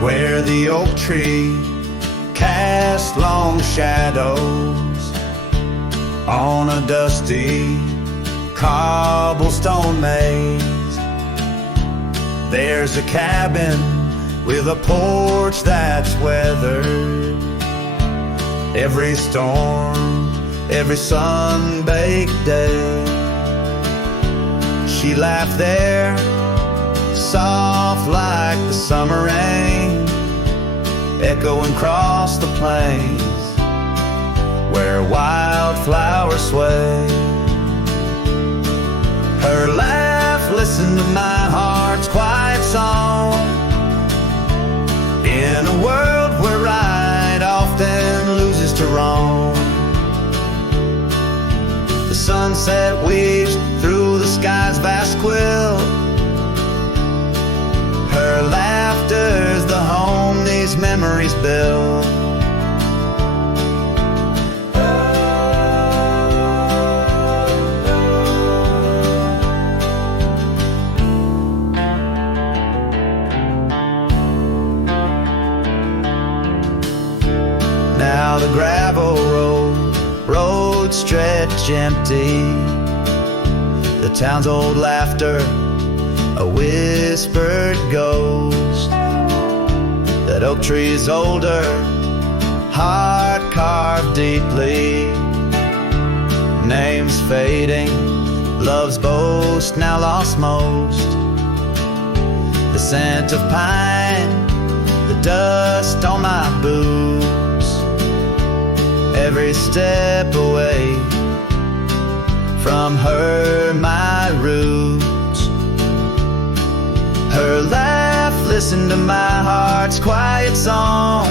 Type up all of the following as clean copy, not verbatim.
where the oak tree cast long shadows on a dusty cobblestone maze. There's a cabin with a porch that's weathered every storm, every sun-baked day. She laughed there, soft like the summer rain, echoing across the plains where wildflowers sway. Her laugh listened to my heart's quiet song, in a world where right often loses to wrong. The sunset weaves through the sky's vast quilt. Her laughter's the home these memories build. Now the gravel road stretch empty. The town's old laughter, a whispered ghost. That oak tree's older, heart carved deeply. Names fading, love's boast now lost most. The scent of pine, the dust on my boots. Every step away from her, my roots. Her laugh listened to my heart's quiet song,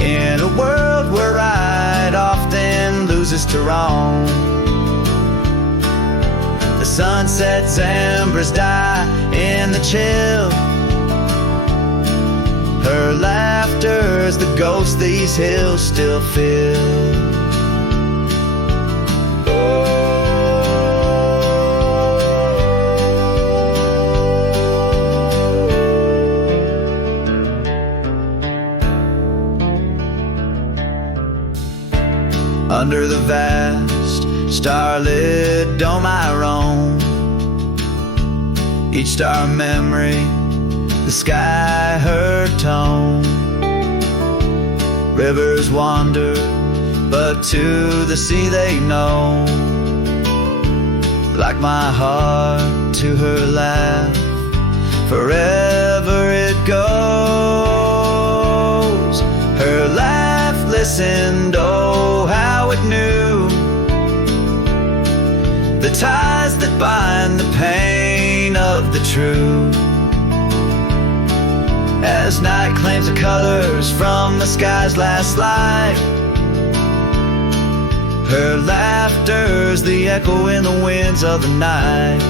in a world where right often loses to wrong. The sunset's embers die in the chill. Her laughter's the ghost these hills still feel. Under the vast starlit dome I roam, each star memory, the sky her tone. Rivers wander, but to the sea they know. Like my heart to her laugh, forever it goes. Her laugh listened, oh how it knew the ties that bind the pain of the true. As night claims the colors from the sky's last light, her laughter's the echo in the winds of the night.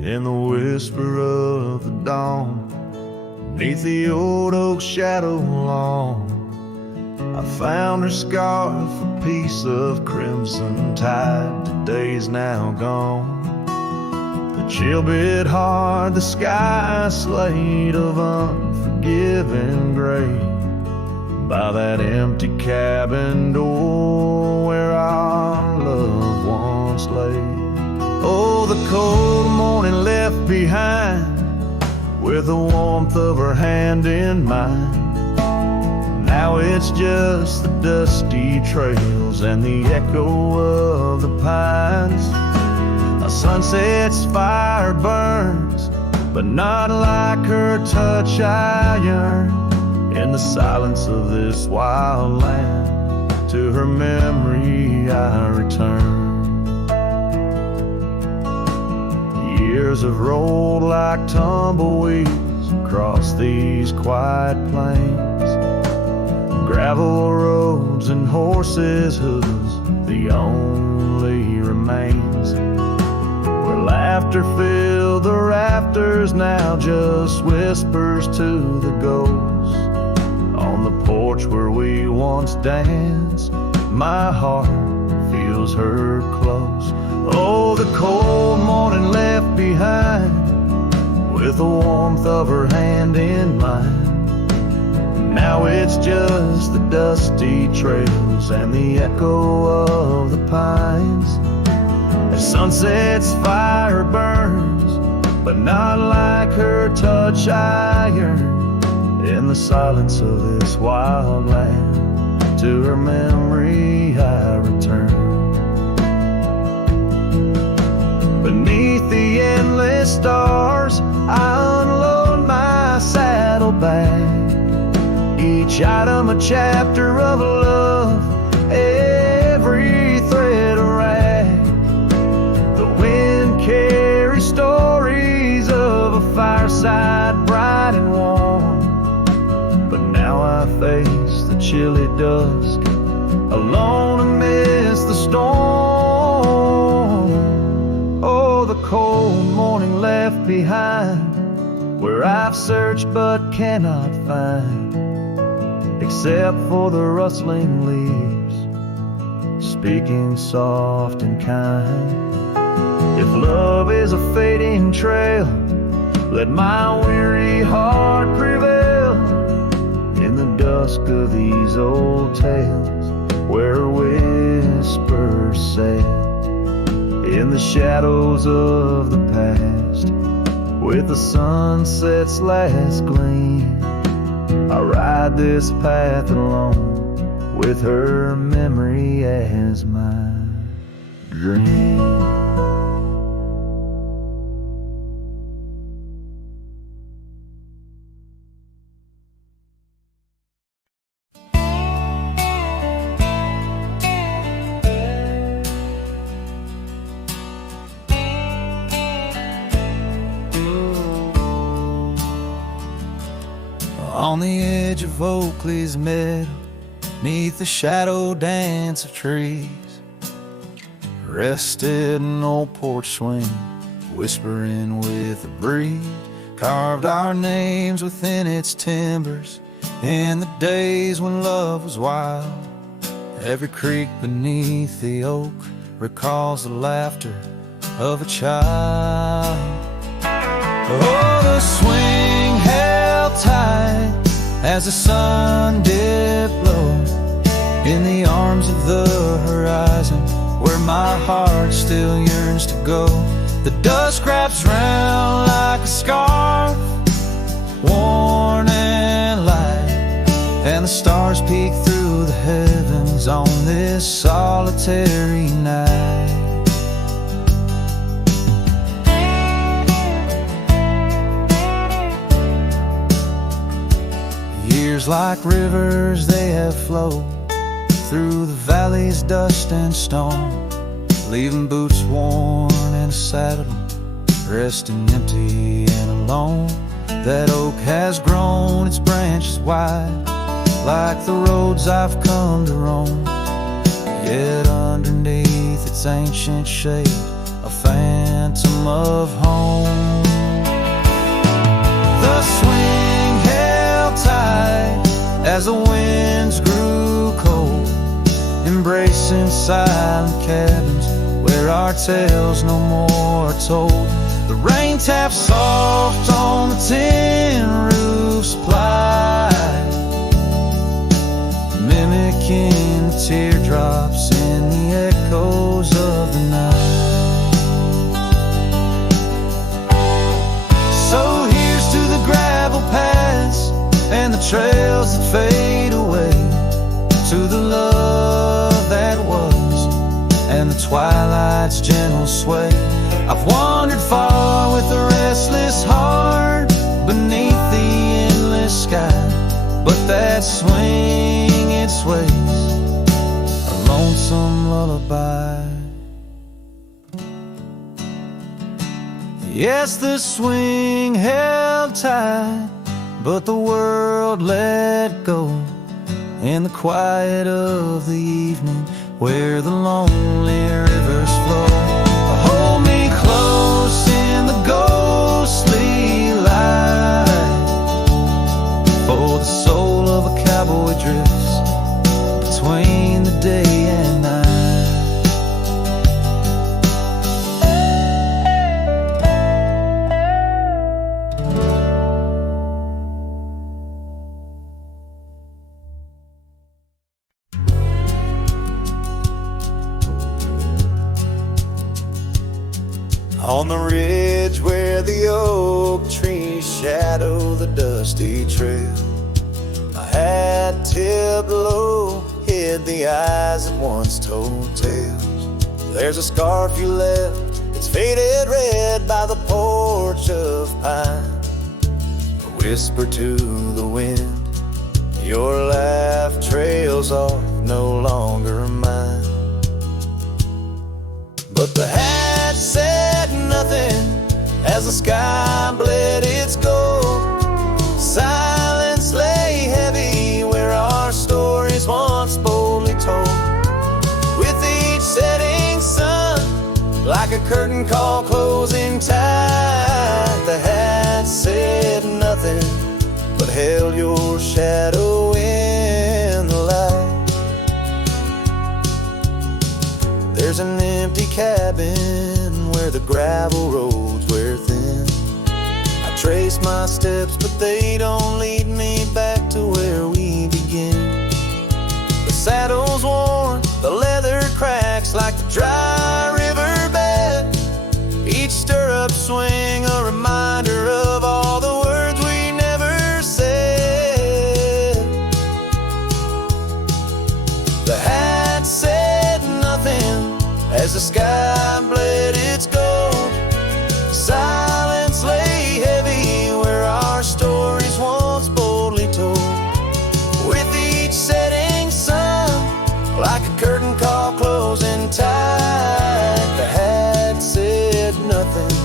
In the whisper of the dawn, beneath the old oak shadow lawn, I found her scarf, a piece of crimson tide. Today's now gone. The chill bit hard, the sky slate of unforgiving gray, by that empty cabin door where our loved ones lay. Oh, the cold morning left behind, with the warmth of her hand in mine. Now it's just the dusty trails and the echo of the pines. A sunset's fire burns, but not like her touch I yearn. In the silence of this wild land, to her memory I return. Years have rolled like tumbleweeds across these quiet plains. Gravel roads and horses' hooves, the only remains. Where laughter filled the rafters, now just whispers to the ghosts. On the porch where we once danced, my heart feels her close. Oh, the cold morning left behind, with the warmth of her hand in mine. Now it's just the dusty trails and the echo of the pines. As sunset's fire burns, but not like her touch I yearn. In the silence of this wild land, to her memory I return. Beneath the endless stars, I unload my saddlebag. Each item a chapter of love, every thread a rag. The wind carries stories of a fireside bright and warm. But now I face the chilly dusk, alone amidst the storm. Oh, the cold morning left behind, where I've searched but cannot find, except for the rustling leaves, speaking soft and kind. If love is a fading trail, let my weary heart prevail. In the dusk of these old tales, where whispers sail, in the shadows of the past, with the sunset's last gleam, I ride this path alone, with her memory as my dream. On the edge of Oakley's meadow, neath the shadow dance of trees, rested an old porch swing, whispering with the breeze. Carved our names within its timbers, in the days when love was wild. Every creek beneath the oak recalls the laughter of a child. Oh, the swing held tight as the sun dipped low in the arms of the horizon, where my heart still yearns to go. The dust wraps round like a scarf, worn and light, and the stars peek through the heavens on this solitary night. Years like rivers they have flowed through the valley's dust and stone, leaving boots worn and a saddle, resting empty and alone. That oak has grown its branches wide, like the roads I've come to roam. Yet underneath its ancient shade, a phantom of home. The swing held tight as the winds grew cold, embracing silent cabins where our tales no more are told. The rain taps soft on the tin roof's ply, mimicking the teardrops in the echoes of the night. So here's to the gravel paths and the trails that fade away, to the love that was and the twilight's gentle sway. I've wandered far with a restless heart beneath the endless sky, but that swing it sways, a lonesome lullaby. Yes, the swing held tight, but the world let go in the quiet of the evening where the lonely rivers flow. Hold me close in the ghostly light, for the soul of a cowboy drifts between the day and night. On the ridge where the oak trees shadow the dusty trail, my hat tipped low hid the eyes that once told tales. There's a scarf you left, it's faded red by the porch of pine. A whisper to the wind, your laugh trails off, no longer mine. But the hat said nothing as the sky bled its gold. Silence lay heavy where our stories once boldly told. With each setting sun, like a curtain call closing tight, the hat said nothing but held your shadow in the light. There's an empty cabin where the gravel roads wear thin. I trace my steps, but they don't lead me back to where we begin. The saddle's worn, the leather cracks like the dry riverbed. Each stirrup swing a reminder of all the words we never said. The hat said nothing as the sky bled its gold. Silence lay heavy where our stories once boldly told. With each setting sun, like a curtain call closing tight, the hat said nothing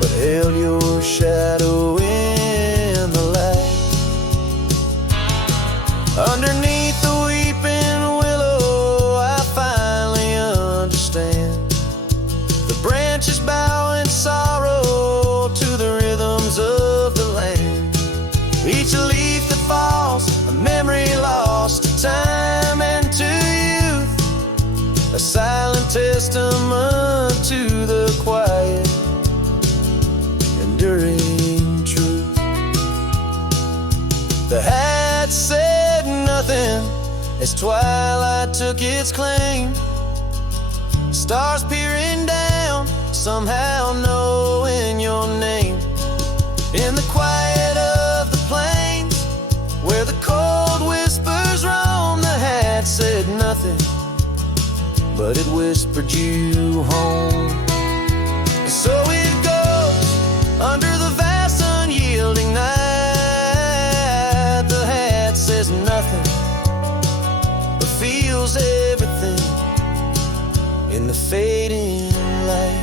but held your shadow in the light. Underneath the weeping willow, I finally understand. The branches bow in sorrow to the rhythms of the land. Each leaf that falls, a memory lost to time and to youth, a silent testament to the quiet, enduring truth. The hat said nothing as twilight took its claim. Stars peering down, somehow knowing your name. In the quiet of the plains, where the cold whispers roam, the hat said nothing, but it whispered you home. So it goes under the vast unyielding night. The hat says nothing, but feels everything in the fading light.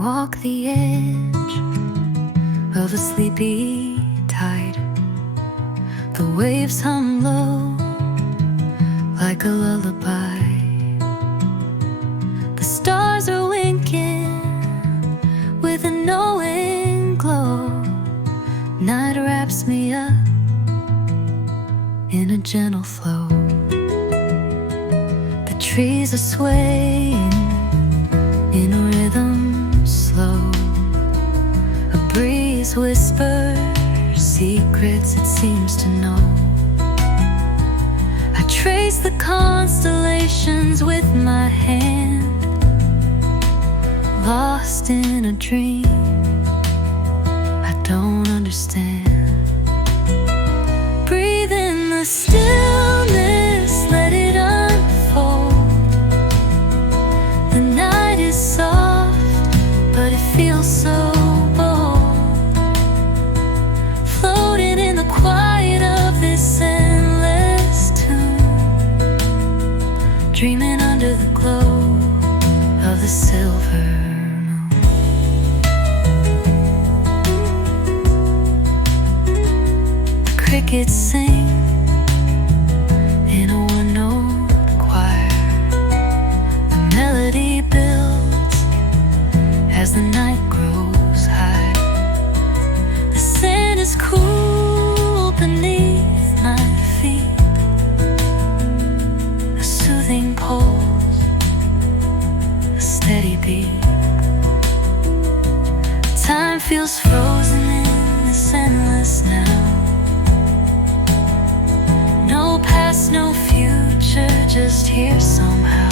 Walk the edge of a sleepy tide. The waves hum low like a lullaby. The stars are winking with a knowing glow. Night wraps me up in a gentle flow. The trees are swaying in a rhythm slow. A breeze whispers secrets it seems to know. I trace the constellations with my hand, lost in a dream I don't understand. the stillness, let it unfold. The night is soft, but it feels so bold. Floating in the quiet of this endless tune, dreaming under the glow of the silver moon. Crickets sing in a one-note choir. The melody builds as the night grows high. The sand is cool beneath my feet. A soothing pulse, a steady beat. Time feels frozen in this endless now. No past, no future, just here somehow.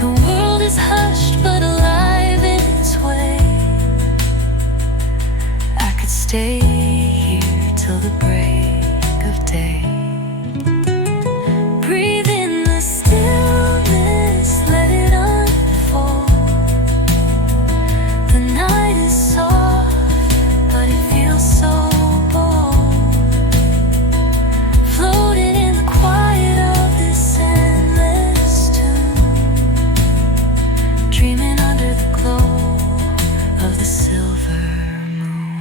The world is hushed but alive in its way. I could stay here till the break of day. Breathe in the stillness, let it unfold. The night is soft, but it feels so bold. Floating in the quiet of this endless tune, dreaming under the glow of the silver moon.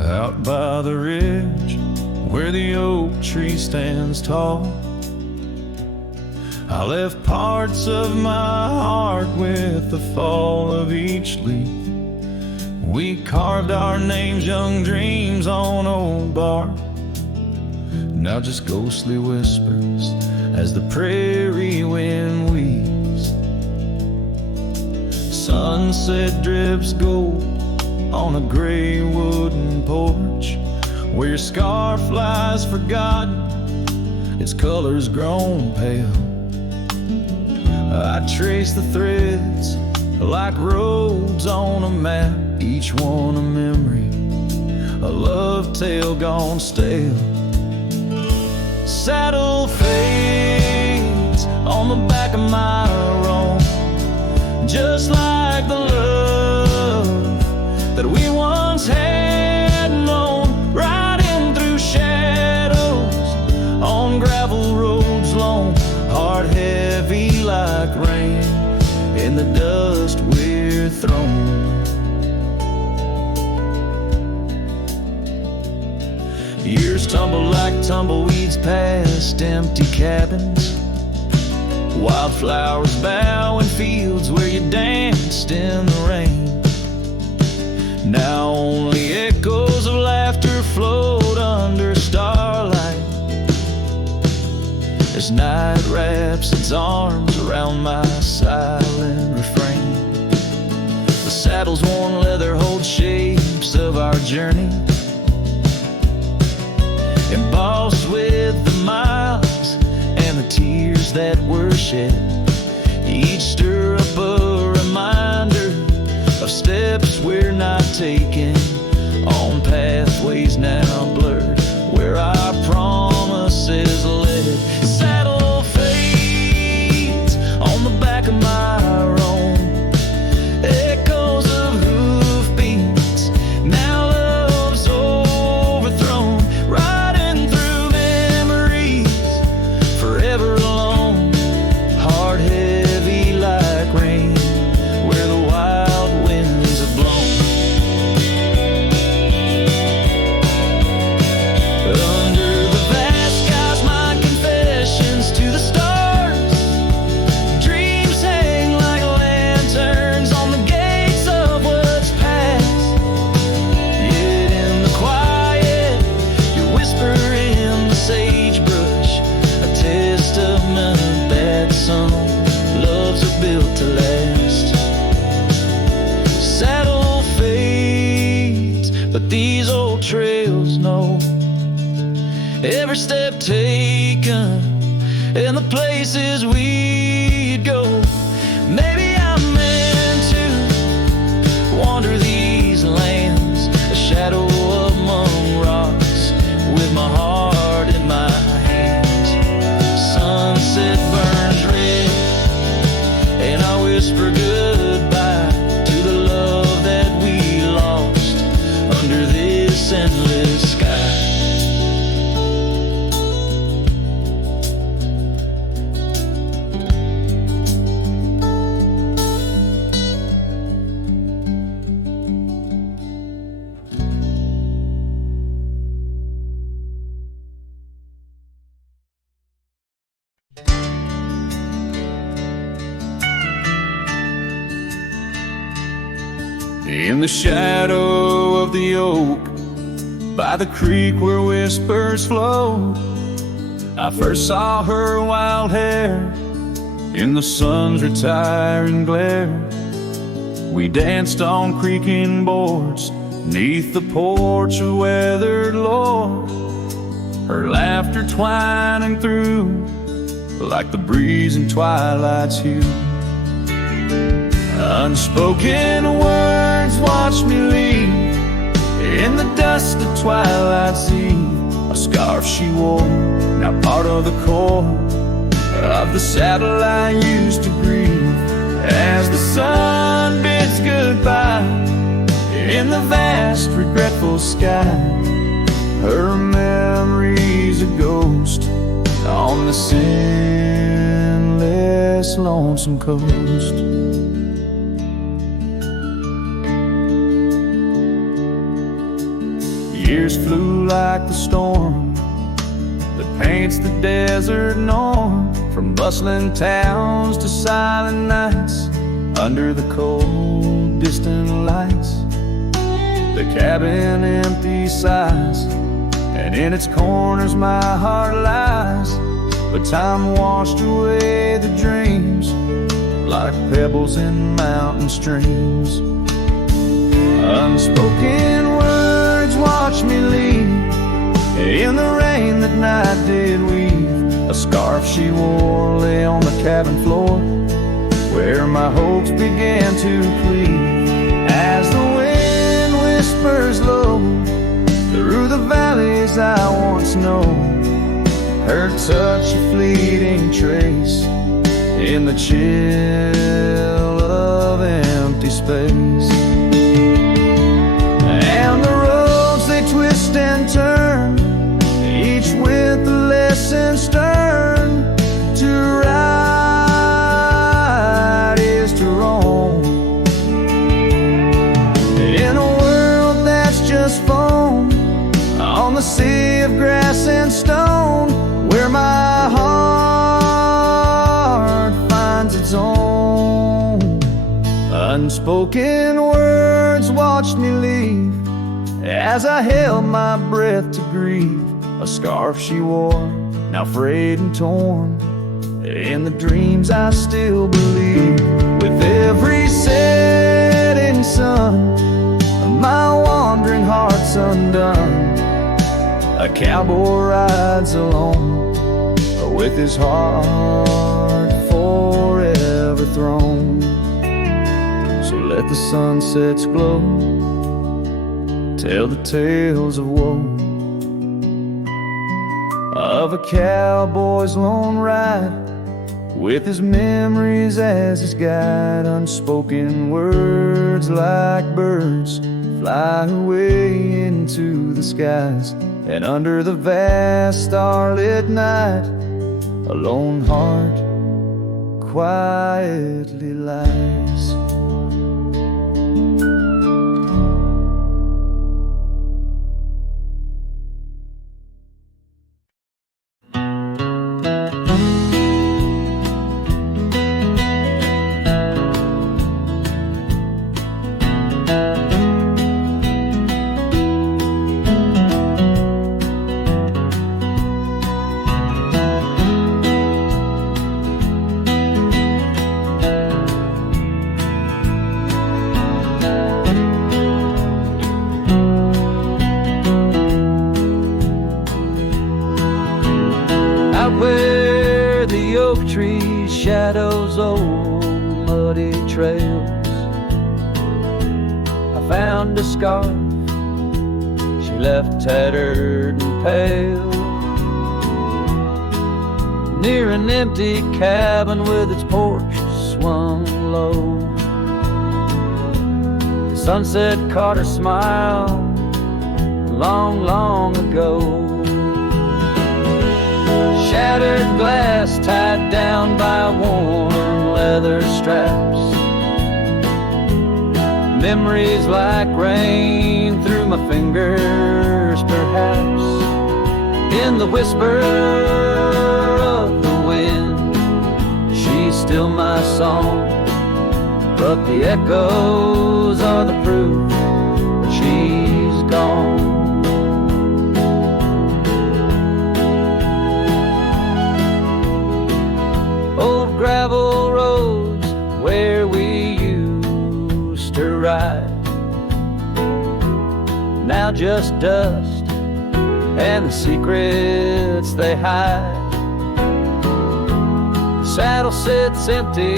Out by the ridge where the oak tree stands tall, I left parts of my heart with the fall of each leaf. We carved our names, young dreams on old bark. Now just ghostly whispers as the prairie wind weaves. Sunset drips gold on a gray wooden porch where your scarf lies forgotten, its colors grown pale. I trace the threads like roads on a map, each one a memory, a love tale gone stale. Saddle fades on the back of my roan, just like the love that we once had known, riding through shadows on gravel roads long, heart heavy like rain in the dust we're thrown. Years tumble like tumbleweeds past empty cabins, wildflowers bow in fields where you danced in the rain. Now only echoes of laughter float under starlight as night wraps its arms around my silent refrain. The saddle's worn leather holds shapes of our journey, embossed with the miles and the tears that were shed. Each stir up a reminder of steps we're not taking, on pathways now blurred where our promises led. Saddle fades on the back of my roan, echoes of hoofbeats, now love's overthrown, riding through memories forever alone, heart heavy like rain where the wild winds have blown. Under but these old trails know every step taken and the places we'd go. Maybe I'm meant to wander these lands, a shadow among rocks, with my heart in my hands. Sunset burns red, and I whisper goodbye to the love that we lost under this endless sky. In the shadow of the oak, by the creek where whispers flow, I first saw her wild hair in the sun's retiring glare. We danced on creaking boards neath the porch of weathered lore, her laughter twining through like the breeze in twilight's hue. Unspoken words watch me leave in the dust of twilight's eve. A scarf she wore, now part of the core of the saddle I used to grieve. As the sun bids goodbye in the vast regretful sky, her memory's a ghost on the endless lonesome coast. Years flew like the storm that paints the desert norm, from bustling towns to silent nights under the cold distant lights. The cabin empty sighs, and in its corners my heart lies. But time washed away the dreams like pebbles in mountain streams. Unspoken words watch me leave in the rain that night did weave. A scarf she wore lay on the cabin floor where my hopes began to cleave. As the wind whispers low through the valleys I once known, her touch a fleeting trace in the chill of empty space. And the roads they twist and turn, each with a lesson stern. To ride is to roam in a world that's just foam on the sea of grass and stone, where my heart finds its own. Unspoken words watched me leave as I held my breath to grieve. A scarf she wore, now frayed and torn, in the dreams I still believe. With every setting sun, my wandering heart's undone. A cowboy rides alone, with his heart forever thrown. So let the sunsets glow, tell the tales of woe, of a cowboy's lone ride, with his memories as his guide. Unspoken words like birds fly away into the skies, and under the vast starlit night, a lone heart quietly lies. those old muddy trails, I found a scarf she left tattered and pale, near an empty cabin with its porch swung low. The sunset caught her smile long, long ago. Shattered glass tied down by worn leather straps, memories like rain through my fingers, perhaps. In the whisper of the wind, she's still my song, but the echoes are the proof that she's gone. Old gravel roads where we used to ride, now just dust and the secrets they hide. The saddle sits empty,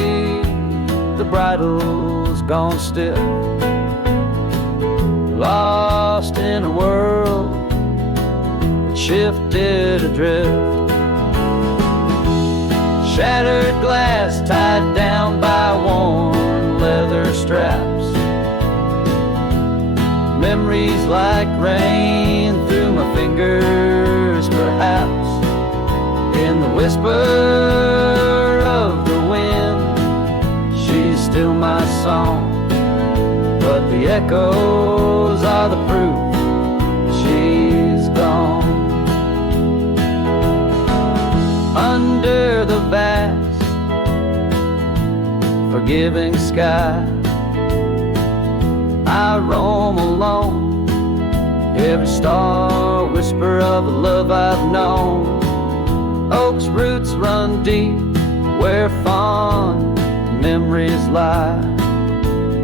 the bridle's gone stiff, lost in a world that shifted adrift. Shattered glass tied down by worn leather straps, memories like rain through my fingers, perhaps. In the whisper of the wind, she's still my song, but the echoes are the proof she's gone. Under the vast, forgiving sky, I roam alone, every star whisper of the love I've known. Oak's roots run deep where fond memories lie,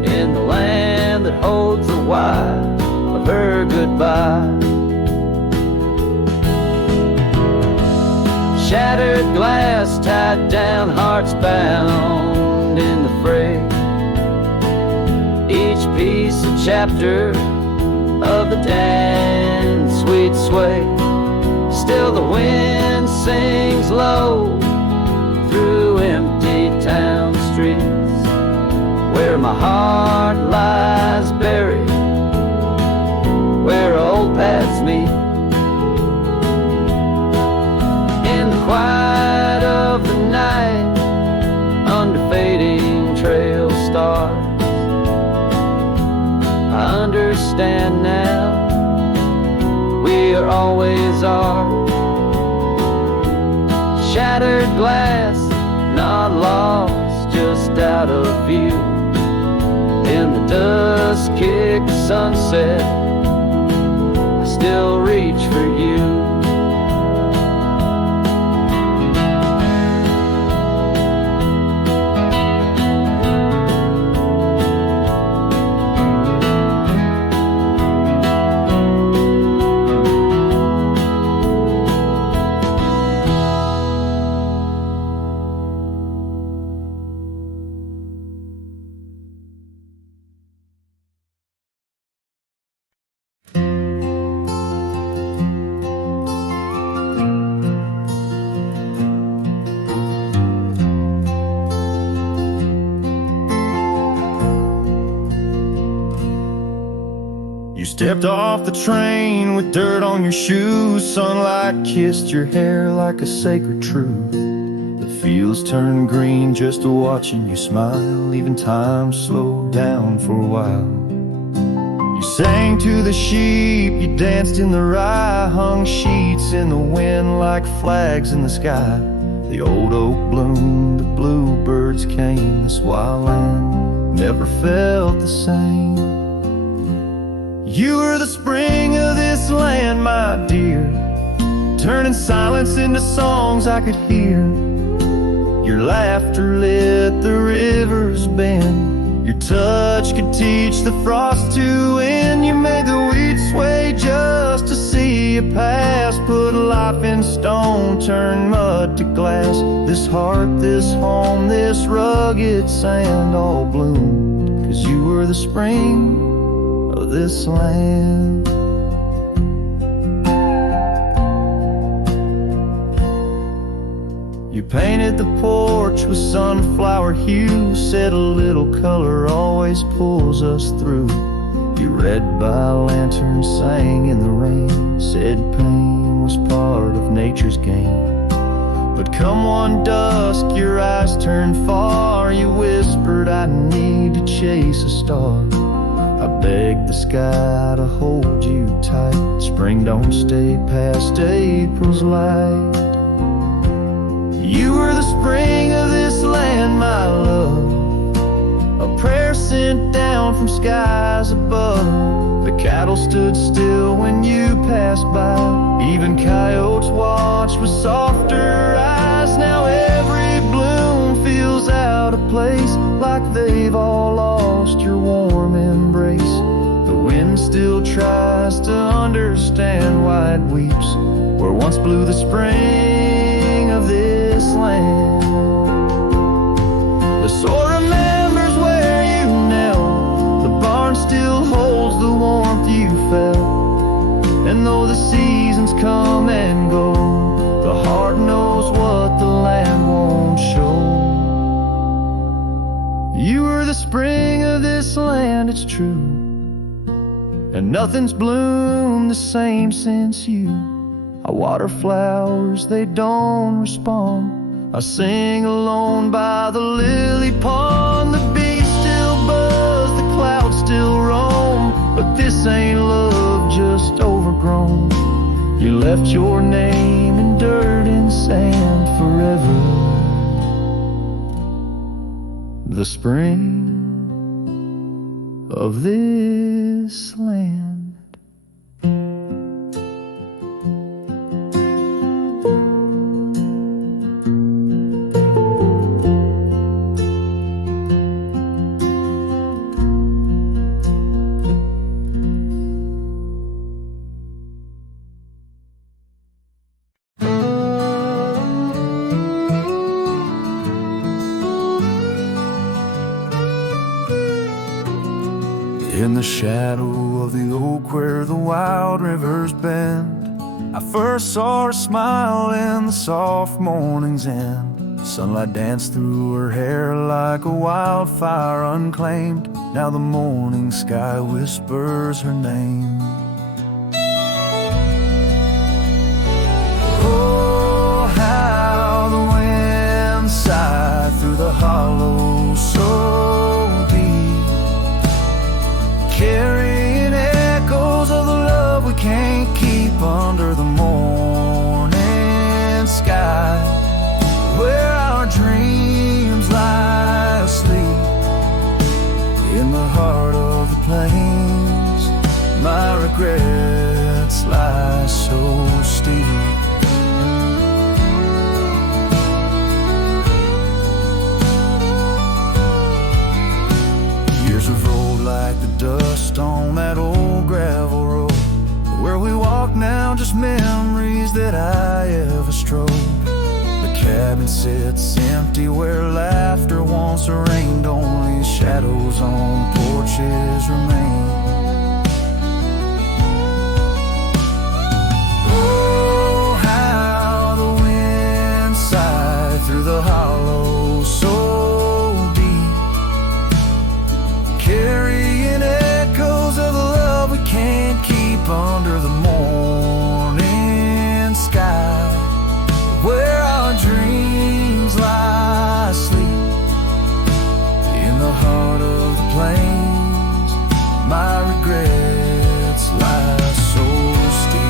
in the land that holds the why of her goodbye. Shattered glass tied down, hearts bound in the fray, each piece a chapter of the dance sweet sway. Still the wind sings low through empty town streets, where my heart lies buried, where old paths meet. In the quiet of the night, under fading trail stars, I understand now, we are always are. Shattered glass, not lost, just out of view. In the dusk-kicked sunset, I still reach for you. Stepped off the train with dirt on your shoes, sunlight kissed your hair like a sacred truth. The fields turned green just watching you smile, even time slowed down for a while. You sang to the sheep, you danced in the rye, hung sheets in the wind like flags in the sky. The old oak bloomed, the bluebirds came, this wild land never felt the same. You were the spring of this land, my dear, turning silence into songs I could hear. Your laughter lit the river's bend, your touch could teach the frost to end. You made the wheat sway just to see you passed, put life in stone, turn mud to glass. This heart, this home, this rugged sand all bloomed 'cause you were the spring of this land. You painted the porch with sunflower hue, said a little color always pulls us through. You read by lantern, sang in the rain, said pain was part of nature's game. But come one dusk, your eyes turned far. You whispered, I need to chase a star. I begged the sky to hold you tight. Spring don't stay past April's light. You were the spring of this land, my love, a prayer sent down from skies above. The cattle stood still when you passed by. Even coyotes watched with softer eyes. Now every bloom feels out of place, like they've all lost your warm embrace. The wind still tries to understand why it weeps where once blew the spring of this land. The soil remembers where you knelt. The barn still holds the warmth you felt. And though the seasons come and go, the heart knows what the land won't show. You were the spring of this land, it's true, and nothing's bloomed the same since you. I water flowers, they don't respond. I sing alone by the lily pond. The bees still buzz, the clouds still roam, but this ain't love just overgrown. You left your name in dirt and sand forever. The spring of this land. In the shadow of the oak where the wild rivers bend, I first saw her smile in the soft morning's end. Sunlight danced through her hair like a wildfire unclaimed. Now the morning sky whispers her name. Oh, how the wind sighed through the hollow so deep, carrying echoes of the love we can't keep under the morning sky, where our dreams lie asleep in the heart of the plains. My regrets lie so steep. Years have rolled like the dust on that old gravel road. Where we walk now, just memories that I ever strode. The cabin sits empty where laughter once reigned. Only shadows on porches remain. Oh, how the wind sighed through the hollow so deep, carrying echoes of the love we can't keep under the morning sky, where our dreams lie asleep in the heart of the plains. My regrets lie so steep.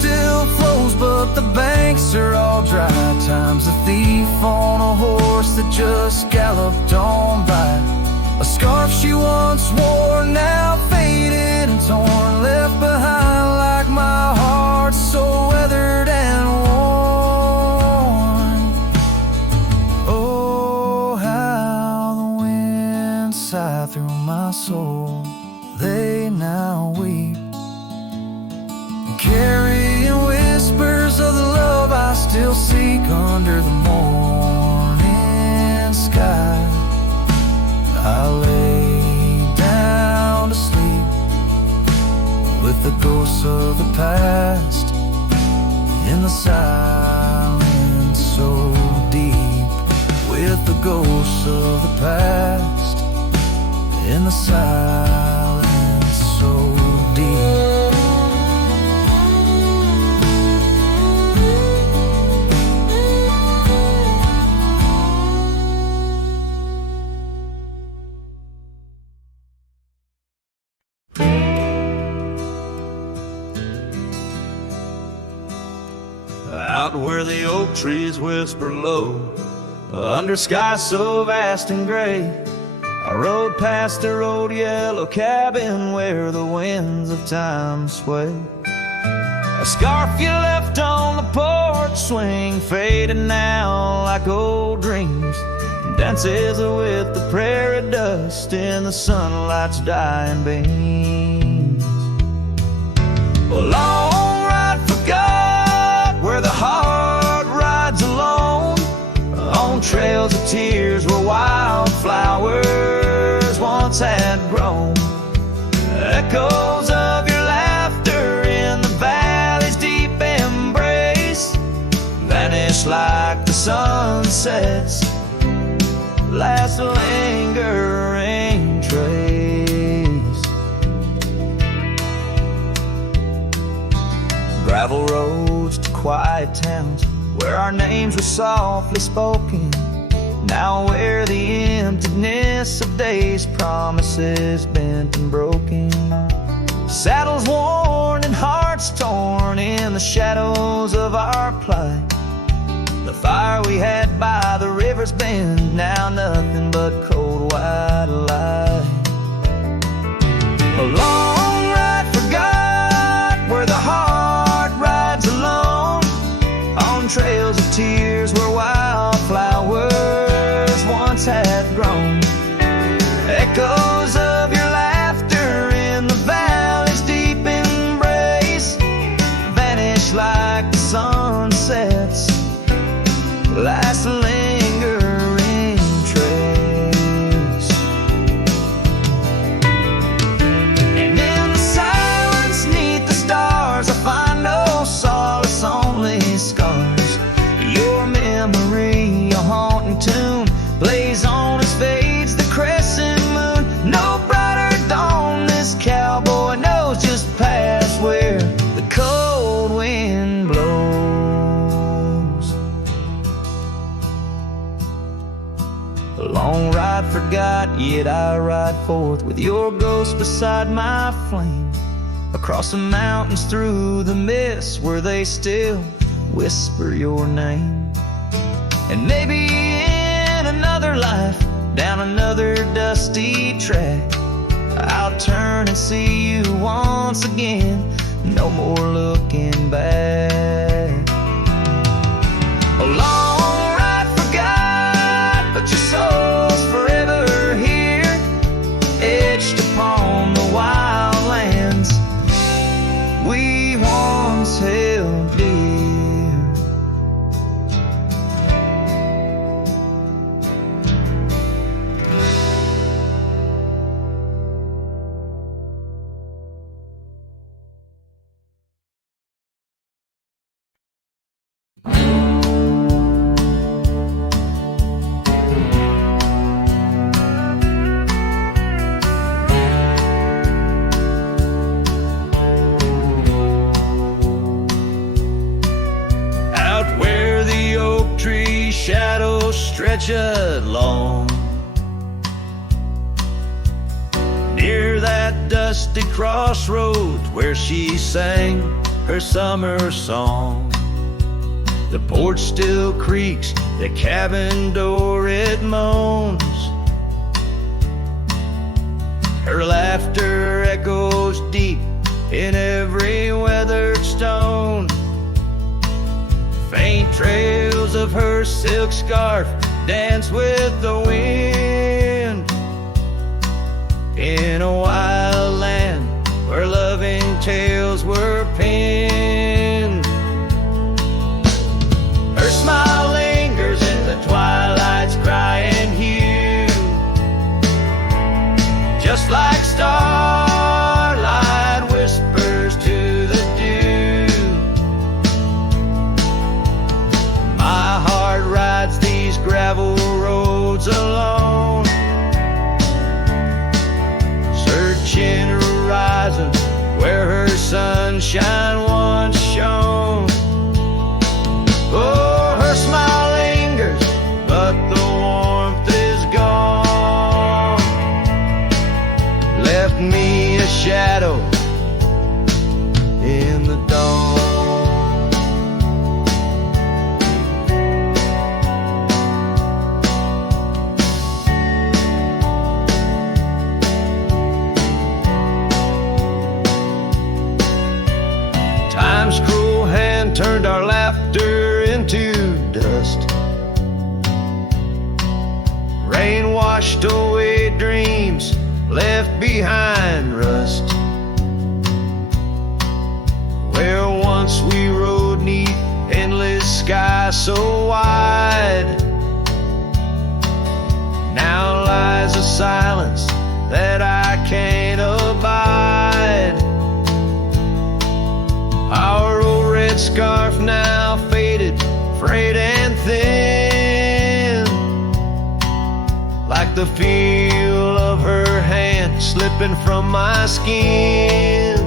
Still flows, but the banks are all dry. Time's a thief on a horse that just galloped on by. A scarf she once worn now, faded and torn, left behind like my heart so weathered and worn. Oh, how the wind sighed through my soul. They now weep, carrying whispers of the love I still seek under the morning sky. I lay down to sleep with the ghosts of the past in the silence so deep, with the ghosts of the past in the silence so deep. Out where the oak trees whisper low, under skies so vast and gray, I rode past the old yellow cabin where the winds of time sway. A scarf you left on the porch swing, fading now like old dreams, dances with the prairie dust in the sunlight's dying beams. A long ride forgot where the heart rides alone, on trails of tears where wildflowers once had grown. Echoes of your laughter in the valley's deep embrace vanish like the sunset's last lingering trace. Gravel roads to quiet towns where our names were softly spoken, now where the emptiness of days' promises bent and broken. Saddles worn and hearts torn in the shadows of our plight. The fire we had by the river's bend, now nothing but cold white light. A long ride forgot where the heart rides alone, on trails of tears where wildflowers once had grown. Echoes of your laughter in the valley's deep embrace vanish like the sunset's last lingering trace. And in the silence neath the stars, I find no solace, only scars. Your memory, a haunting tune, plays on as fades the crescent moon. No brighter dawn, this cowboy knows just past where the cold wind blows. A long ride forgot, yet I ride forth with your ghost beside my flame, across the mountains through the mist where they still whisper your name. And maybe in another life, down another dusty track, I'll turn and see you once again, no more looking back. A long ride forgot, but your soul's forever here, etched upon the wild lands we once held dear. Shadows stretch along near that dusty crossroads where she sang her summer song. The porch still creaks, the cabin door it moans. Her laughter echoes deep in every weathered stone. Faint trails of her silk scarf dance with the wind. In a wild land where loving tales were penned, her smile lingers in the twilight's crying hue, just like starlight whispers to the dew. My heart rides these gravel roads alone, searching horizons where her sunshine once shone. Oh, her smile lingers, but the warmth is gone. Left me a shadow in the dawn. Time's cruel hand turned our laughter into dust. Rain washed away dreams, left behind rust. Where once we rode 'neath endless sky so wide, now lies a silence that I can't abide. Our old red scarf now faded, frayed and thin, like the feel of her hand slipping from my skin.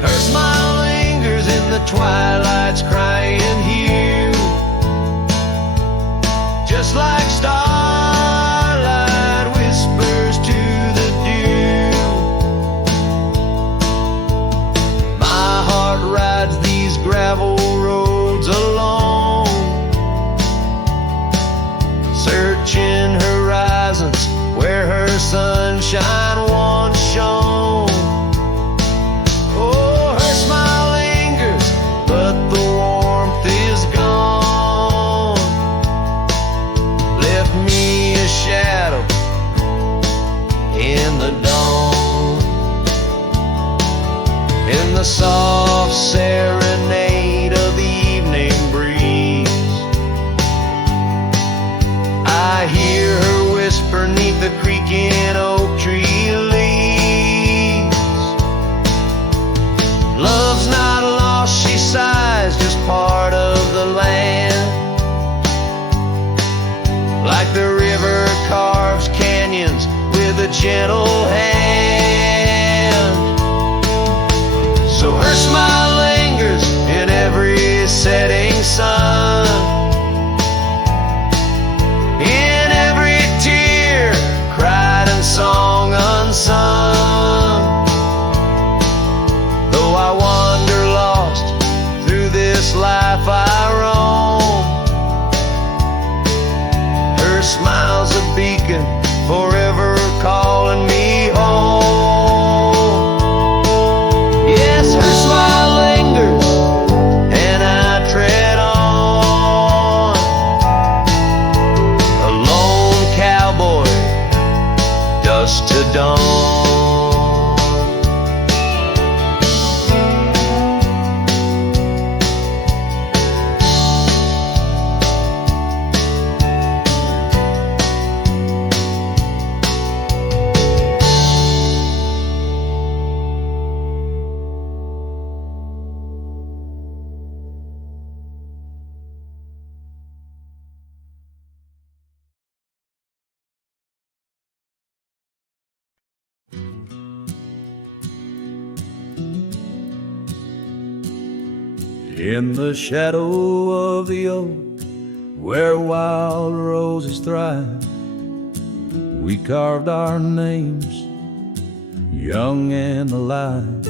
Her smile lingers in the twilight's crying hue, just like starlight whispers to the dew. My heart rides these gravel roads alone, searching horizons where her sunshine once shone. Oh, her smile lingers, but the warmth is gone. Left me a shadow in the dawn. In the soft serenade of the evening breeze, I hear her whisper 'neath the creaking oak tree leaves. Love's not lost, she sighs, just part of the land. Like the river carves canyons with a gentle hand. So her smile lingers in every setting sun, in every tear cried and song unsung. Though I wander lost through this life I roam, her smile's a beacon forever calling me home. Yes, her smile lingers and I tread on, a lone cowboy, dusk to dawn. In the shadow of the oak, where wild roses thrive, we carved our names, young and alive.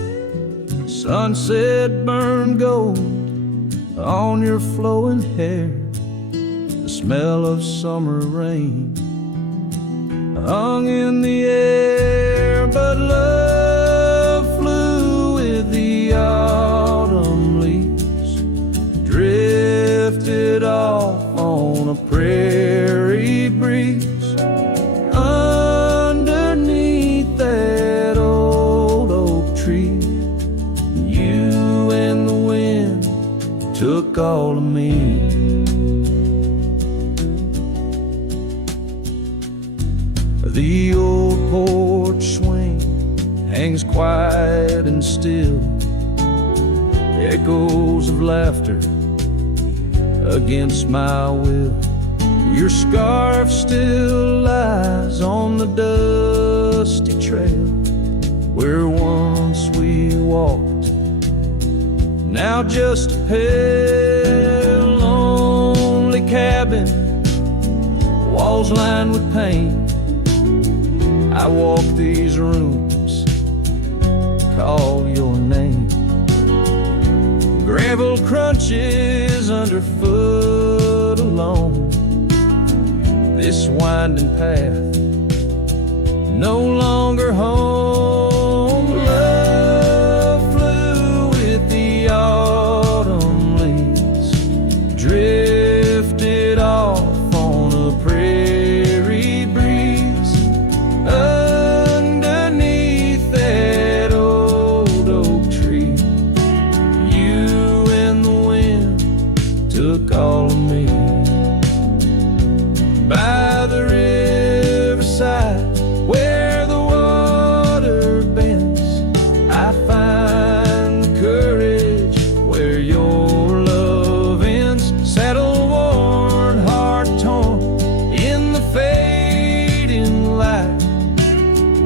Sunset burned gold on your flowing hair, the smell of summer rain hung in the air, but love flew with the autumn leaves, drifted off on a prairie breeze. Underneath that old oak tree, you and the wind took all of me. The old porch swing hangs quiet and still, echoes of laughter against my will. Your scarf still lies on the dusty trail where once we walked, now just a pale, lonely cabin, walls lined with paint. I walk these rooms, call your name. Gravel crunches underfoot alone. This winding path, no longer home. Love flew with the autumn leaves, drifted off on a prairie breeze. Underneath that old oak tree, you and the wind took all of me. By the riverside where the water bends, I find the courage where your love ends. Saddle worn, heart torn in the fading light,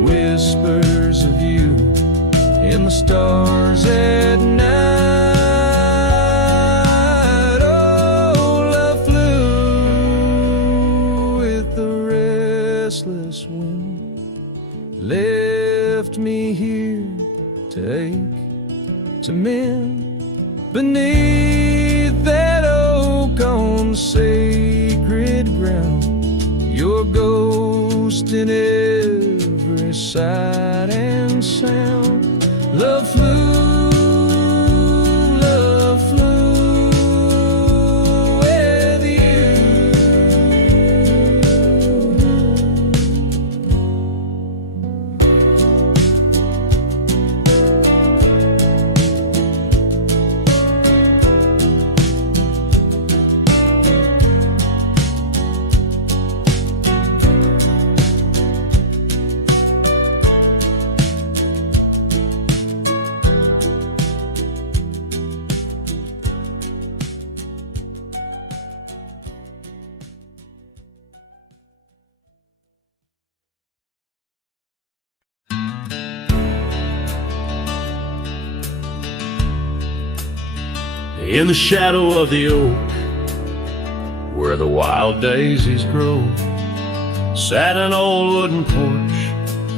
whispers of you in the stars at night. Oh, love flew with the restless wind, left me here to ache, to mend. Beneath that oak on sacred ground, your ghost in every sight and sound. Love flew with you. In the shadow of the oak, where the wild daisies grow, sat an old wooden porch,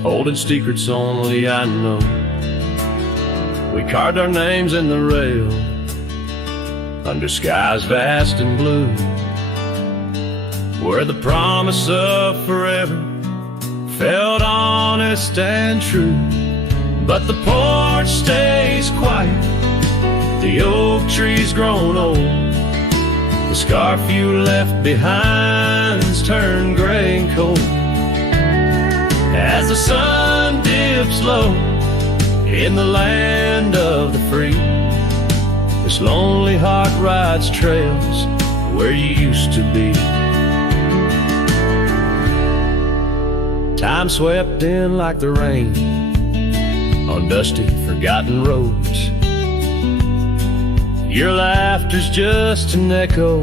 holding secrets only I know. We carved our names in the rail, under skies vast and blue, where the promise of forever felt honest and true. But the porch stays quiet, the oak tree's grown old, the scarf you left behind's turned gray and cold. As the sun dips low in the land of the free, this lonely heart rides trails where you used to be. Time swept in like the rain on dusty, forgotten roads. Your laughter's just an echo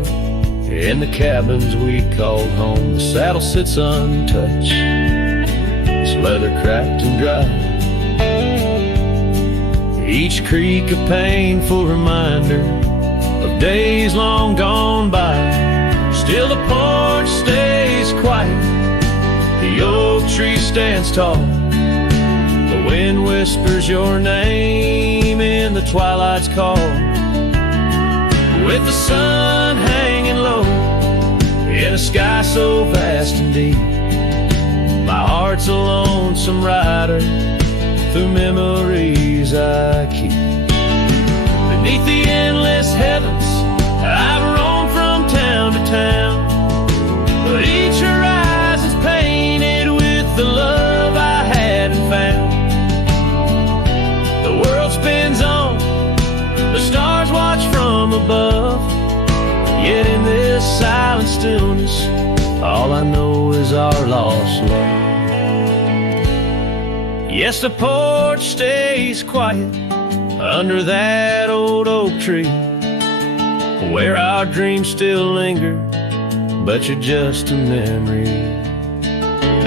in the cabins we called home. The saddle sits untouched, its leather cracked and dry, each creak a painful reminder of days long gone by. Still the porch stays quiet, the oak tree stands tall, the wind whispers your name in the twilight's call. With the sun hanging low in a sky so vast and deep, my heart's a lonesome rider through memories I keep. Beneath the endless heavens, I've roamed from town to town, but each horizon's painted with the love I hadn't found. The world spins on, the stars watch from above, yet in this silent stillness, all I know is our lost love. Yes, the porch stays quiet under that old oak tree, where our dreams still linger, but you're just a memory.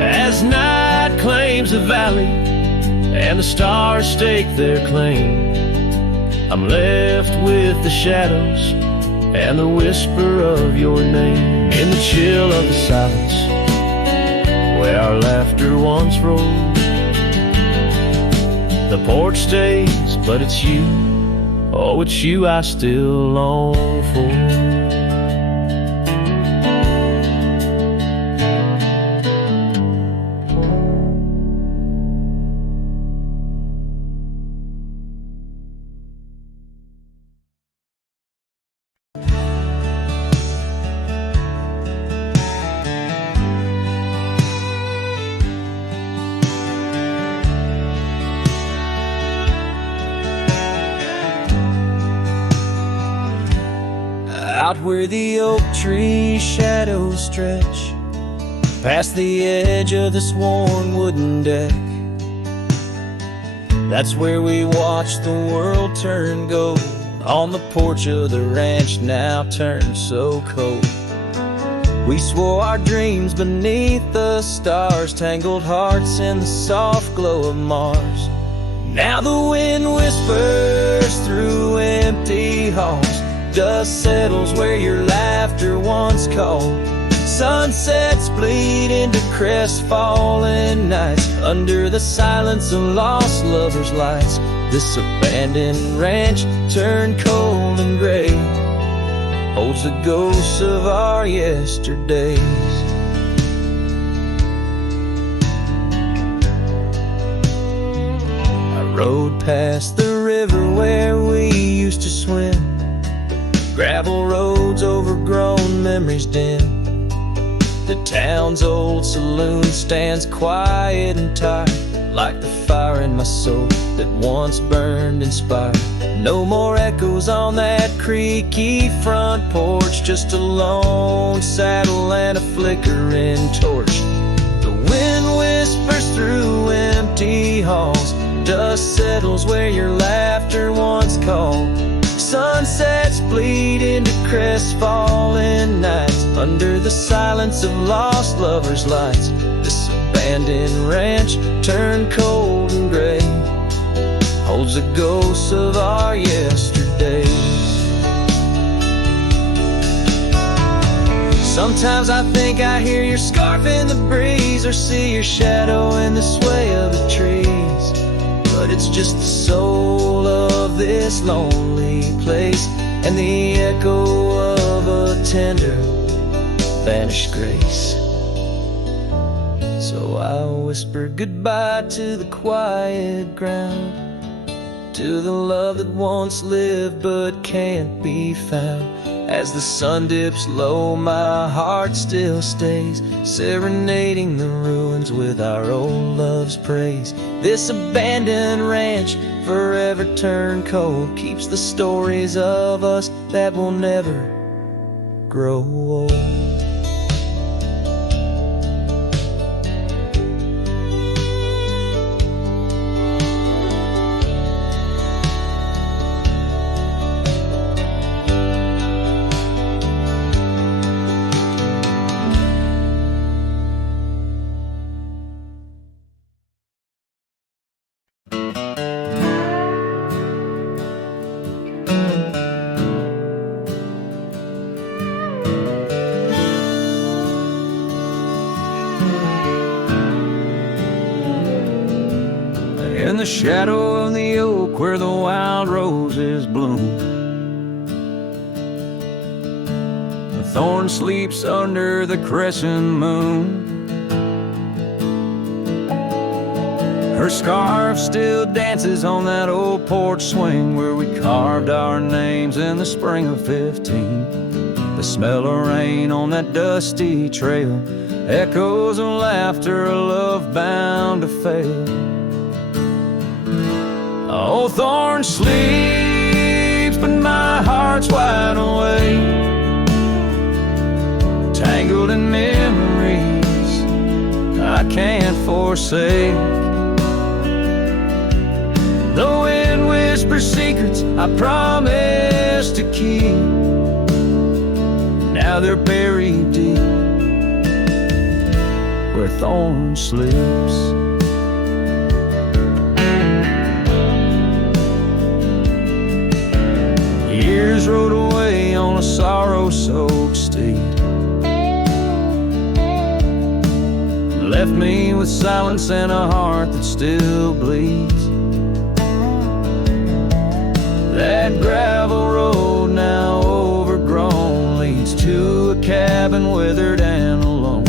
As night claims the valley and the stars stake their claim, I'm left with the shadows and the whisper of your name. In the chill of the silence, where our laughter once rolled, the porch stays, but it's you, oh, it's you I still long for. Out where the oak tree shadows stretch past the edge of this worn wooden deck, that's where we watch the world turn gold on the porch of the ranch now turned so cold. We swore our dreams beneath the stars, tangled hearts in the soft glow of Mars. Now the wind whispers through empty halls, dust settles where your laughter once called. Sunsets bleed into crestfallen nights under the silence of lost lovers' lights. This abandoned ranch turned cold and gray holds the ghosts of our yesterdays. I rode past the river where we used to swim, gravel roads overgrown, memories dim. The town's old saloon stands quiet and tired, like the fire in my soul that once burned inspired. No more echoes on that creaky front porch, just a lone saddle and a flickering torch. The wind whispers through empty halls, dust settles where your laughter once called. Sunsets bleed into crestfallen nights under the silence of lost lovers' lights. This abandoned ranch turned cold and gray holds the ghosts of our yesterdays. Sometimes I think I hear your scarf in the breeze, or see your shadow in the sway of the trees, but it's just the soul of this lonely place and the echo of a tender vanished grace. So I whisper goodbye to the quiet ground, to the love that once lived but can't be found. As the sun dips low, my heart still stays, serenading the ruins with our old love's praise. This abandoned ranch, forever turned cold, keeps the stories of us that will never grow old. In the shadow of the oak where the wild roses bloom, the thorn sleeps under the crescent moon. Her scarf still dances on that old porch swing where we carved our names in the spring of 15. The smell of rain on that dusty trail, echoes of laughter, a love bound to fail. Old Thorn sleeps, but my heart's wide awake, tangled in memories I can't forsake. The wind whispers secrets I promised to keep, now they're buried deep where Thorn sleeps. Years rode away on a sorrow-soaked steed, left me with silence and a heart that still bleeds. That gravel road, now overgrown, leads to a cabin withered and alone.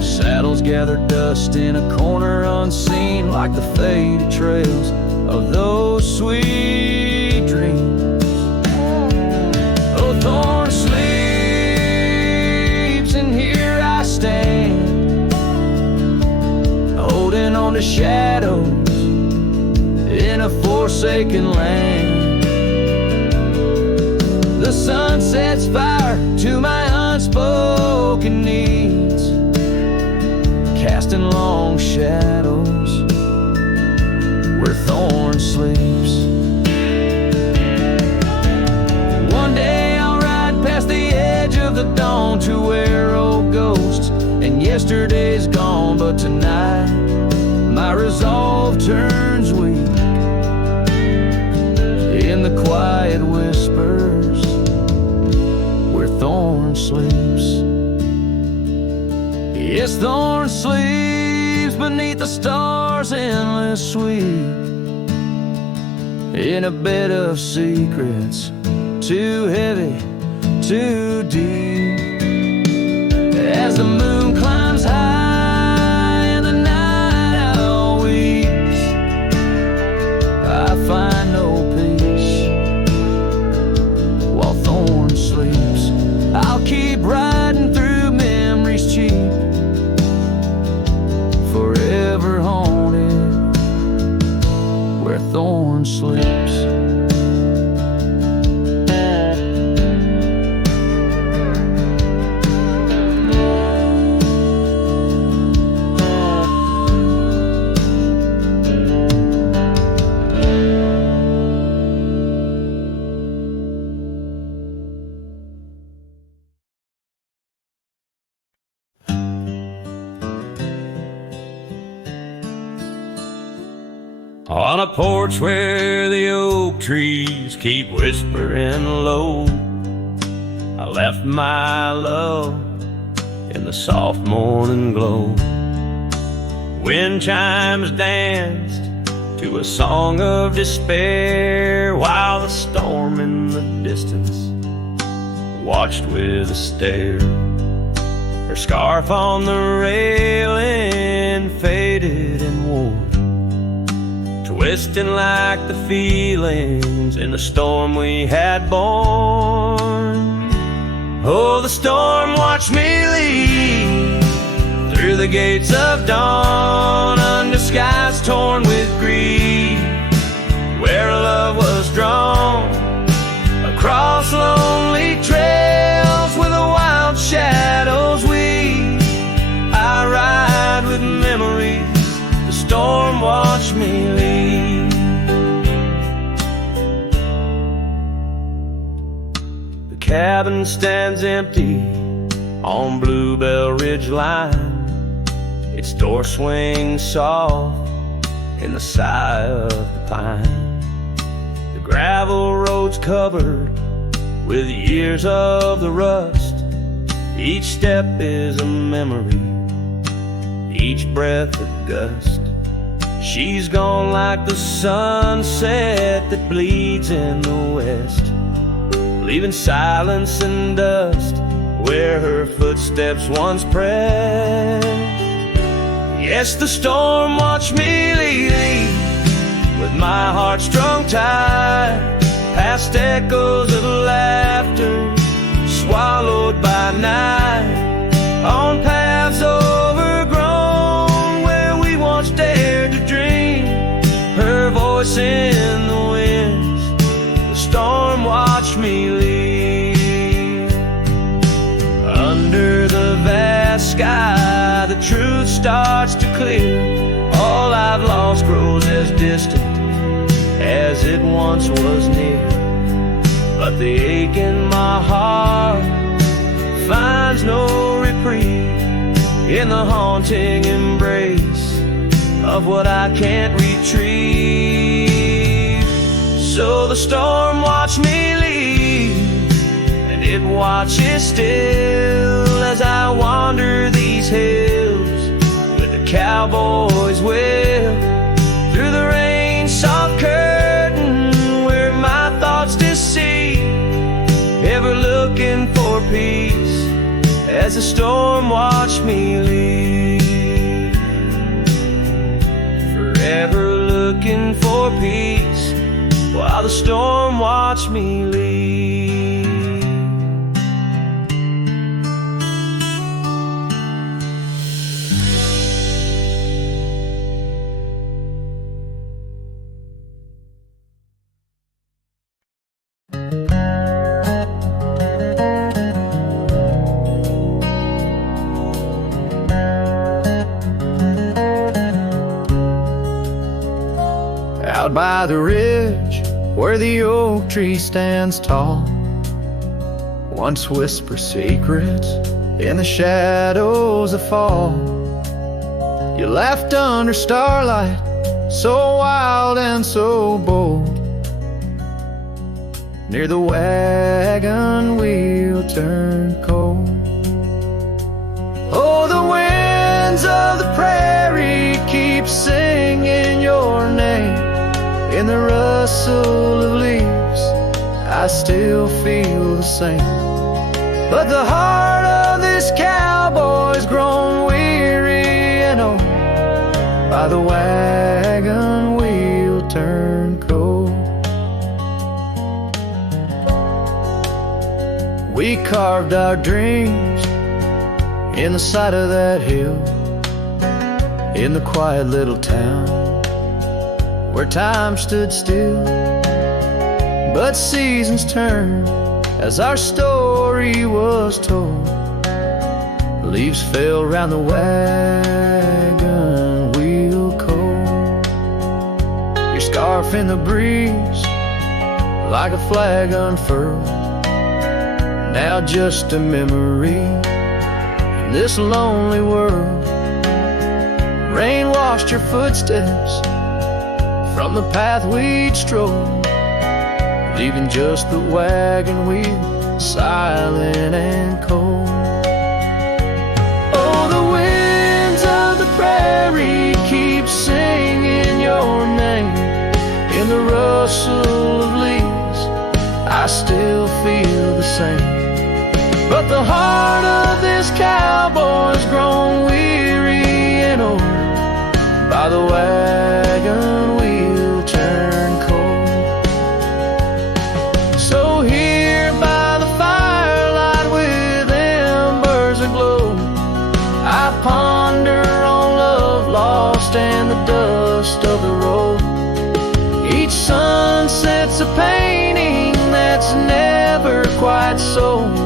Saddles gather dust in a corner unseen, like the faded trails of those sweet dreams. Oh, Thorn sleeps, and here I stand, holding on to shadows in a forsaken land. The sun sets fire to my unspoken needs, casting long shadows where Thorn sleeps. One day I'll ride past the edge of the dawn to where old ghosts and yesterday's gone, but tonight my resolve turns weak in the quiet whispers where Thorn sleeps. Yes, Thorn sleeps beneath the stars' endless sweep, in a bed of secrets too heavy, too deep. As the moon climbs high and the night owl weeps, I find no peace while Thorn sleeps. I'll keep riding through memories cheap, forever haunted where Thorn sleeps. On a porch where the oak trees keep whispering low, I left my love in the soft morning glow. Wind chimes danced to a song of despair, while the storm in the distance watched with a stare. Her scarf on the railing faded and worn, twisting like the feelings in the storm we had born. Oh, the storm watched me leave through the gates of dawn, under skies torn with grief, where love was drawn, across lonely trails where the wild shadows weave. I ride with memories, the storm watched me leave. The cabin stands empty on Bluebell Ridge line, its door swings soft in the sigh of the pine. The gravel road's covered with years of the rust, each step is a memory, each breath a gust. She's gone like the sunset that bleeds in the west, leaving silence and dust where her footsteps once pressed. Yes, the storm watched me leave with my heart strung tight, past echoes of laughter swallowed by night, on paths overgrown where we once dared to dream. Her voice in the winds, the storm watched me leave. Under the vast sky, the truth starts to clear. All I've lost grows as distant as it once was near. But the ache in my heart finds no reprieve in the haunting embrace of what I can't retrieve. So the storm watched me leave, and it watches still as I wander these hills with a cowboy's will. Through the rain soft curtain where my thoughts deceive, ever looking for peace as the storm watched me leave. Forever looking for peace while the storm watched me leave. Out by the ridge where the oak tree stands tall, once whisper secrets in the shadows of fall. You laughed under starlight, so wild and so bold. Near the wagon wheel turned cold. Oh, the winds of the prairie keep singing your name. In the rustle of leaves, I still feel the same. But the heart of this cowboy's grown weary and old by the wagon wheel turned cold. We carved our dreams in the side of that hill, in the quiet little town where time stood still. But seasons turned as our story was told. Leaves fell round the wagon wheel cold. Your scarf in the breeze like a flag unfurled, now just a memory in this lonely world. Rain washed your footsteps from the path we'd strolled, leaving just the wagon wheel silent and cold. Oh, the winds of the prairie keep singing your name. In the rustle of leaves, I still feel the same. But the heart of this cowboy's grown weary and old by the wagon wheel turned cold. So here by the firelight with embers aglow, I ponder on love lost and the dust of the road. Each sunset's a painting that's never quite sold,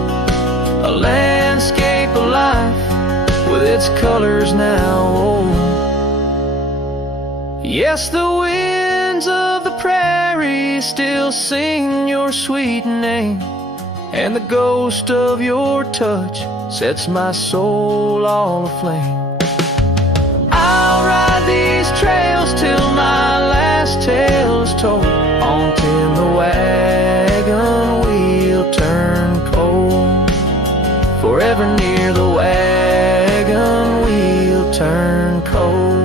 a landscape of life with its colors now old. Yes, the winds of the prairie still sing your sweet name, and the ghost of your touch sets my soul all aflame. I'll ride these trails till my last tale is told, on till the wagon wheel turn cold. Forever near the wagon wheel turn cold.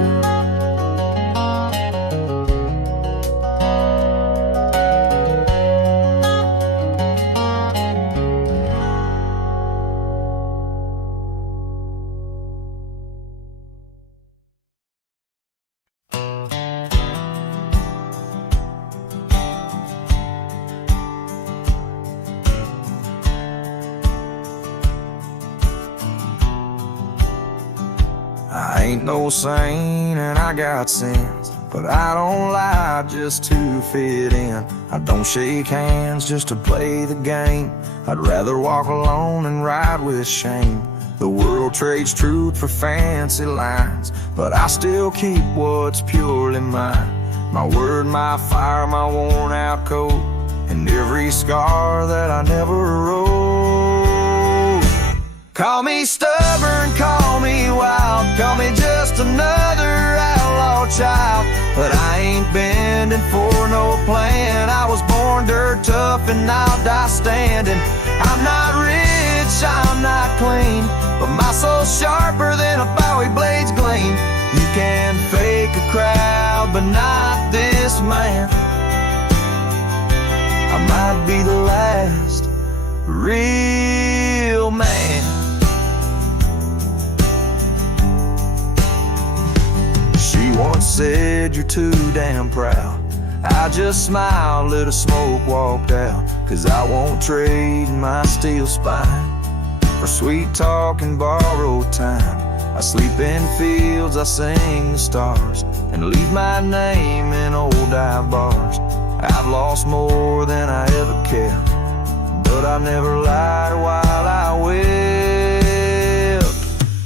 I ain't no saint and I got sins, but I don't lie just to fit in. I don't shake hands just to play the game. I'd rather walk alone and ride with shame. The world trades truth for fancy lines, but I still keep what's purely mine. My word, my fire, my worn out coat, and every scar that I never wrote. Call me stubborn, call me wild, call me just another outlaw child, but I ain't bending for no plan. I was born dirt tough and I'll die standing. I'm not rich, I'm not clean, but my soul's sharper than a Bowie blade's gleam. You can fake a crowd, but not this man. I might be the last real man. She once said, you're too damn proud. I just smiled, lit a smoke, walked out, 'cause I won't trade my steel spine for sweet talk and borrowed time. I sleep in fields, I sing the stars, and leave my name in old dive bars. I've lost more than I ever kept, but I never lied while I wept.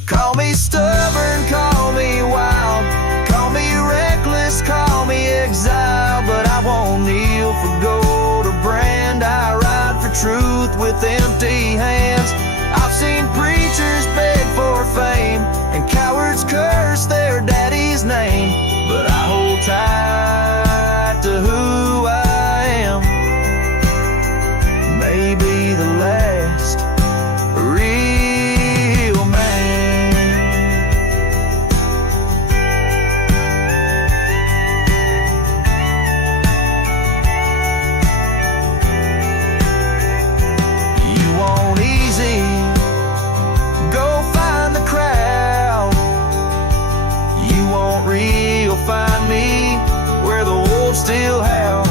Call me stubborn, call me wild, call me reckless, call me exile, but I won't kneel for gold or brand. I ride for truth with empty hands. I've seen preachers beg for fame and cowards curse their daddy's name, but I hold tight to who I am. Maybe the last real man. You want easy, go find the crowd. You want real, find me where the wolves still howl.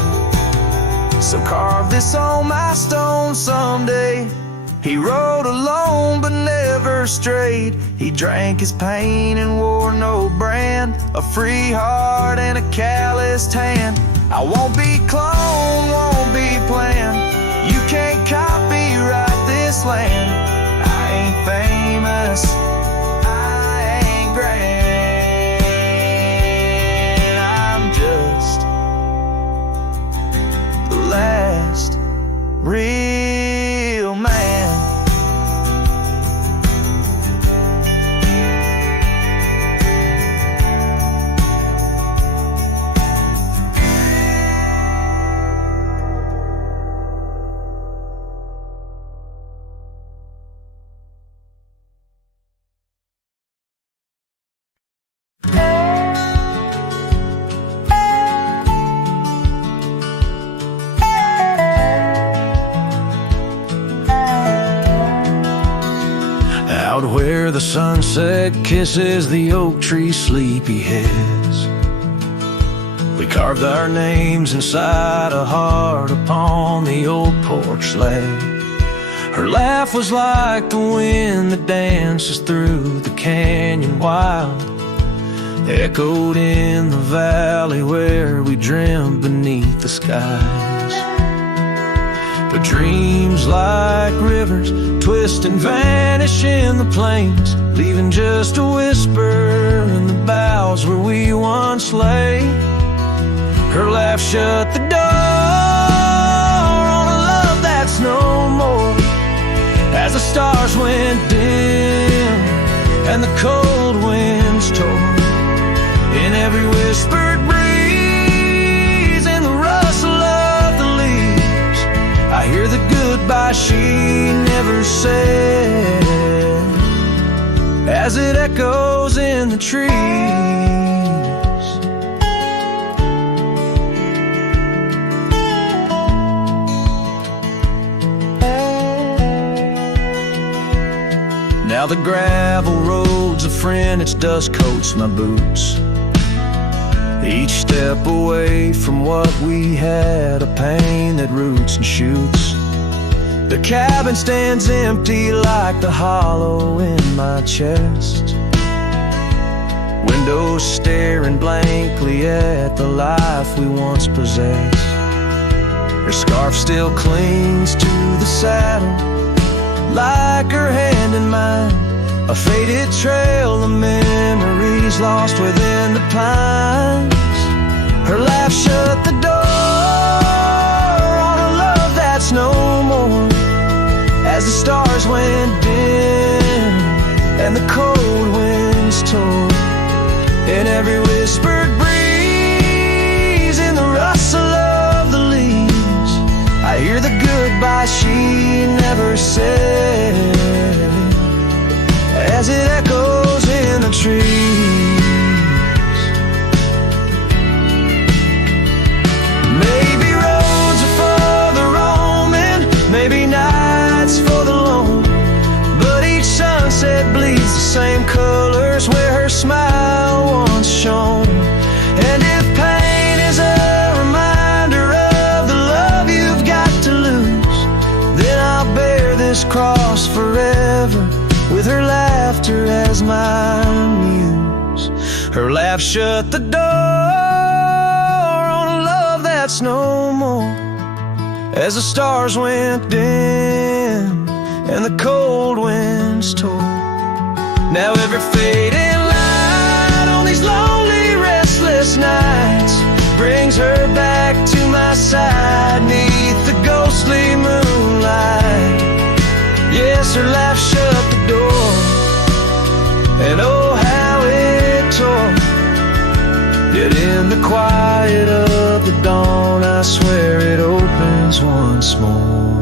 So carve this on my stone someday. He rode alone but never strayed. He drank his pain and wore no brand. A free heart and a calloused hand. I won't be cloned, won't be planned. You can't copyright this land. I ain't famous, I ain't grand. I'm just the last real man. Out where the sunset kisses the oak tree sleepy heads, we carved our names inside a heart upon the old porch slab. Her laugh was like the wind that dances through the canyon wild, echoed in the valley where we dreamed beneath the skies. But dreams like rivers twist and vanish in the plains, leaving just a whisper in the boughs where we once lay. Her laugh shut the door on a love that's no more, as the stars went dim and the cold winds tore. In every whispered breeze, in the rustle of the leaves, I hear the goodbye she never said, as it echoes in the trees. Now the gravel road's a friend, its dust coats my boots. Each step away from what we had, a pain that roots and shoots. The cabin stands empty like the hollow in my chest. windows staring blankly at the life we once possessed. Her scarf still clings to the saddle, like her hand in mine, a faded trail of memories lost within the pines. Her laugh shut the door on a love that's no more, as the stars went dim and the cold winds tore. In every whispered breeze, in the rustle of the leaves, I hear the goodbye she never said, as it echoes in the trees. Maybe roads are for the roaming, maybe nights for the lone, but each sunset bleeds the same colors where her smile once shone. And if pain is a reminder of the love you've got to lose, then I'll bear this cross forever, with her laughter as my muse. Her laugh shut the door on a love that's no more, as the stars went dim and the cold winds tore. Now every fading light on these lonely, restless nights brings her back to my side, 'neath the ghostly moonlight. Yes, her laugh shut the door, and oh how it tore. Yet in the quiet of the dawn, I swear it opens once more.